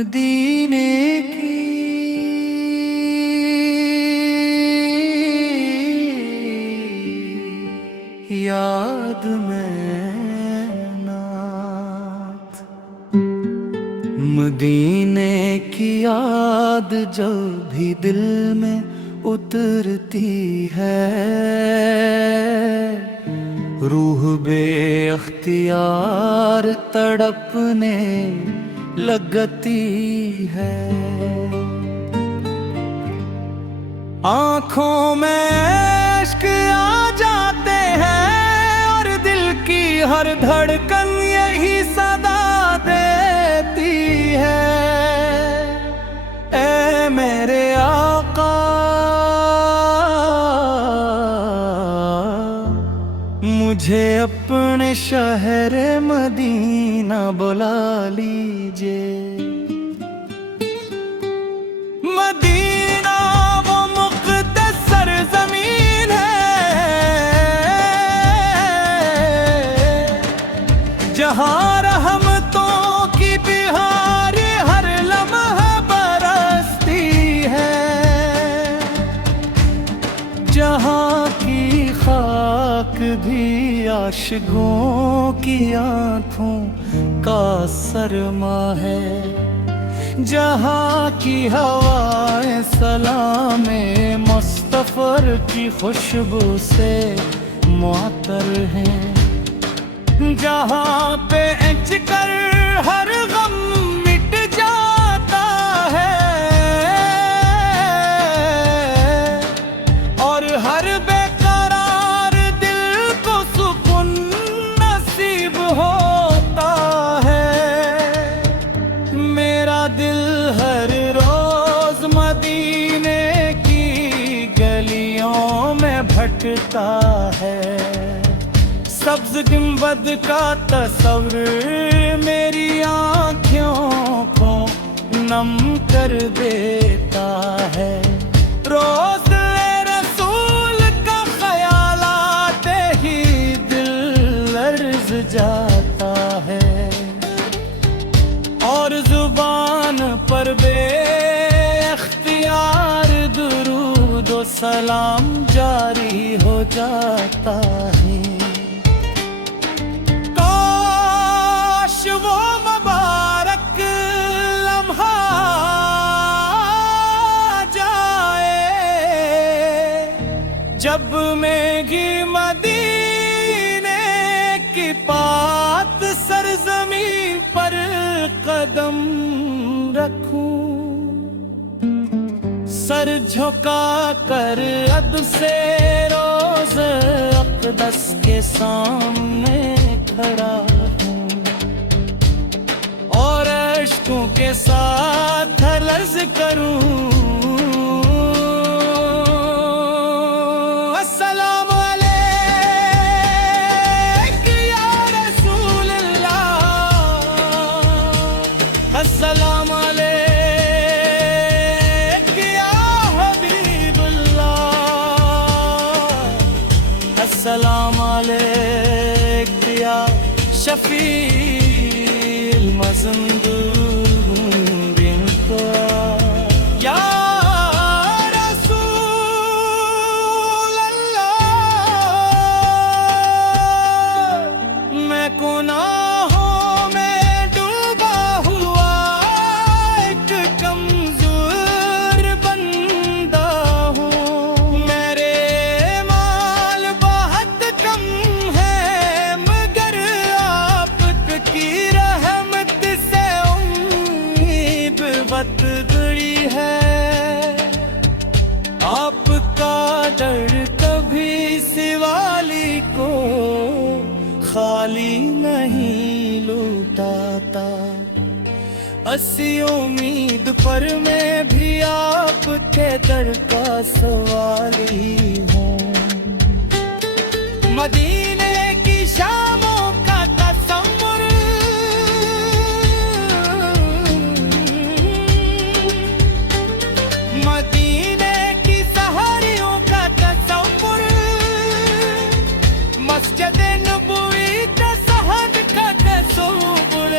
मदीने की याद में नात, मदीने की याद जब भी दिल में उतरती है, रूह बेअख्तियार तड़पने लगती है। आँखों में इश्क आ जाते हैं और दिल की हर धड़कन यही सदा देती है। ऐ मेरे आका मुझे अपने शहर मदीना बुला लीजिए। मदीना वो मुक़द्दस ज़मीन है जहाँ रहमतों की बहार हर लम्हा बरसती है, जहाँ की खाक भी आशिकों की आँखों का सरमा है, जहाँ की हवाएं सलामे मुस्तफ़र की खुशबू से मुअत्तर हैं, जहाँ पे इंच कर हर गम मिट जाता है और हर बेकरार दिल को सुकून नसीब होता है। मेरा दिल हर रोज मदीने की गलियों में भटकता है, सब्ज़ गुंबद का तस्वीर मेरी आँखों को नम कर देता है। रोज़ रसूल का ख्याल आते ही दिल लर्ज़ जाता है और ज़ुबान पर बे-इख्तियार दुरूद व सलाम जारी हो जाता है। वो मुबारक लम्हा जाए जब मैं गी मदीने की पाक सरजमीन पर कदम रखूं, सर झुका कर अदब से रोज़ अक़दस के सामने खड़ा इश्कों के साथ लर्ज़ करूं। अस्सलामु अलैक या रसूल अल्लाह, अस्सलामु अलैक या हबीबुल्लाह, अस्सलामु अलैक या शफी या रसूल अल्लाह, मैं गुनाहों में डूबा हुआ एक कमजोर बंदा हूँ। मेरे माल बहुत कम है मगर आपकी गई है। आपका दर कभी सिवाली को खाली नहीं लौटाता, अस्सी उम्मीद पर मैं भी आपके दर का सवाली हूँ। मदीने की शामों का तसव्वुर मदीने की सहरियों का तसव्वुर, मस्जिद नबवी का सहद का तसव्वुर,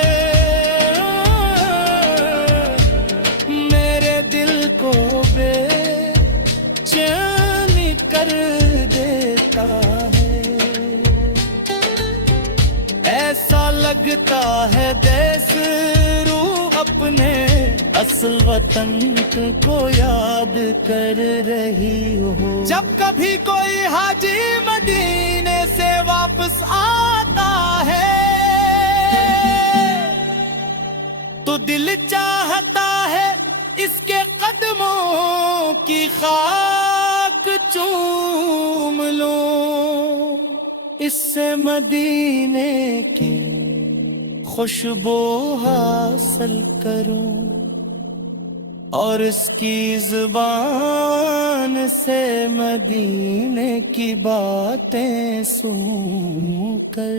असल वतन को याद कर रही हो। जब कभी कोई हाजी मदीने से वापस आता है तो दिल चाहता है इसके कदमों की खाक चूम लूं, इससे मदीने की खुशबू हासिल करूं और इसकी जुबान से मदीने की बातें सुनकर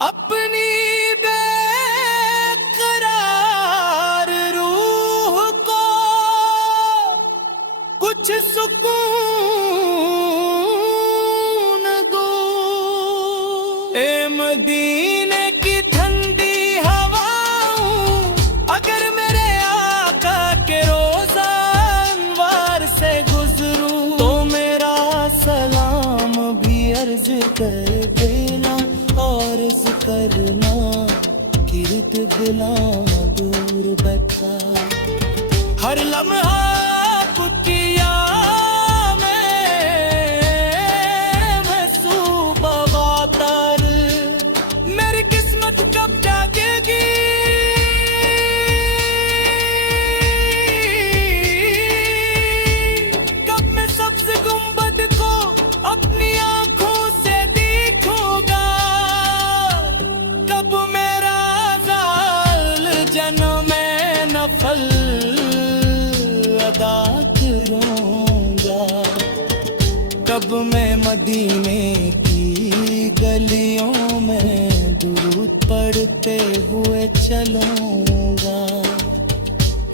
अपनी बेकरार रूह को कुछ सुकून दो। ए मदीने की ठंडी हवाओं, अगर मेरे आका के रोज़ा अनवार से गुजरूं तो मेरा सलाम भी अर्ज कर देना और अर्ज करना किरत दिला दूर बैठा। हर लम्हा आपकी याद में सुबह बातर, मेरी किस्मत कब जागेगी कब मैं सबसे गुंबद को अपनी आंखों से देखूंगा, कब मेरा जाल जन्म में नफल अदा करूंगा, कब मैं मदीने की गलियों में दुरूद पढ़ते हुए चलूंगा।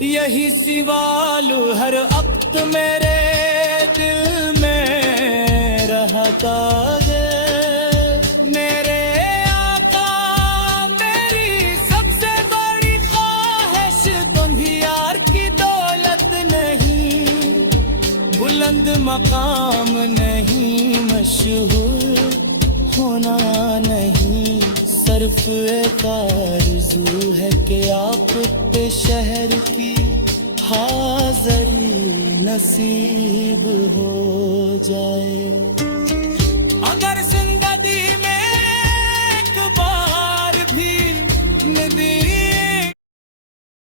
यही सवाल हर वक्त मेरे दिल में रहता है। मेरे आका मेरी सबसे बड़ी ख्वाहिश दुनियार की दौलत नहीं, बुलंद मकाम नहीं, मशहूर होना नहीं, सिर्फ एक आरज़ू है कि आप पे शहर की हाज़री नसीब हो जाए।